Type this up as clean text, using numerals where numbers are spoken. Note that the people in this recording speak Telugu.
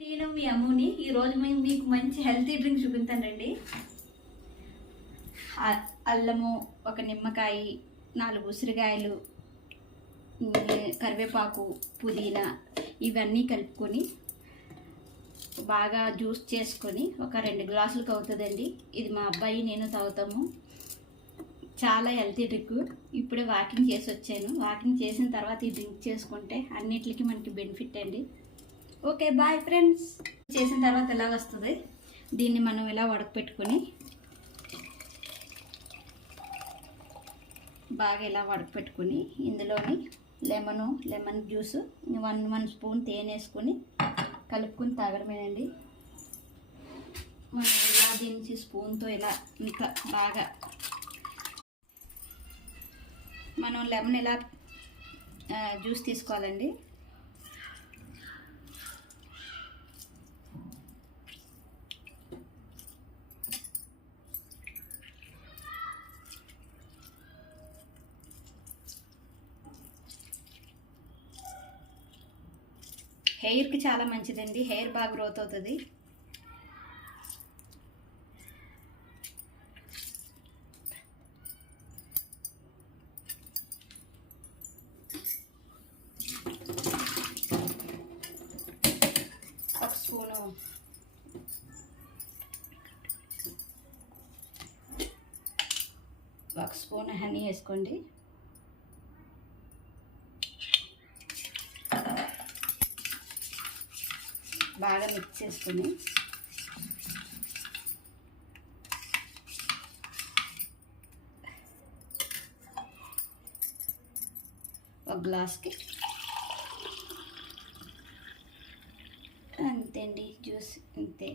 నేను మీ అమ్ముని ఈరోజు మీకు మంచి హెల్తీ డ్రింక్ చూపిస్తానండి. అల్లము, ఒక నిమ్మకాయ, 4 ఉసిరికాయలు, కరివేపాకు, పుదీనా ఇవన్నీ కలుపుకొని బాగా జ్యూస్ చేసుకొని ఒక 2 గ్లాసులకు అవుతుందండి. ఇది మా అబ్బాయి నేను తాగుతాము. చాలా హెల్తీ డ్రింక్. ఇప్పుడే వాకింగ్ చేసి వచ్చాను. వాకింగ్ చేసిన తర్వాత ఈ డ్రింక్ చేసుకుంటే అన్నిటికీ మనకి బెనిఫిట్ అండి. Okay, bye friends. చేసిన తర్వాత ఎలా వస్తుంది, దీన్ని మనం ఇలా ఉడకపెట్టుకొని బాగా ఇలా ఉడకపెట్టుకొని ఇందులోని లెమన్ జ్యూస్ 1 స్పూన్ తేనె వేసుకొని కలుపుకొని తాగడమేనండి. మనం ఇలా దీనికి స్పూన్తో ఇలా ఇంత బాగా మనం లెమన్ ఇలా జ్యూస్ తీసుకోవాలండి. హెయిర్కి చాలా మంచిదండి. హెయిర్ బాగా గ్రోత్ అవుతుంది. ఒక స్పూన్ హనీ వేసుకోండి. బాగా మిక్స్ చేసుకొని ఒక గ్లాస్కి అంతే అండి జ్యూస్. అంతే.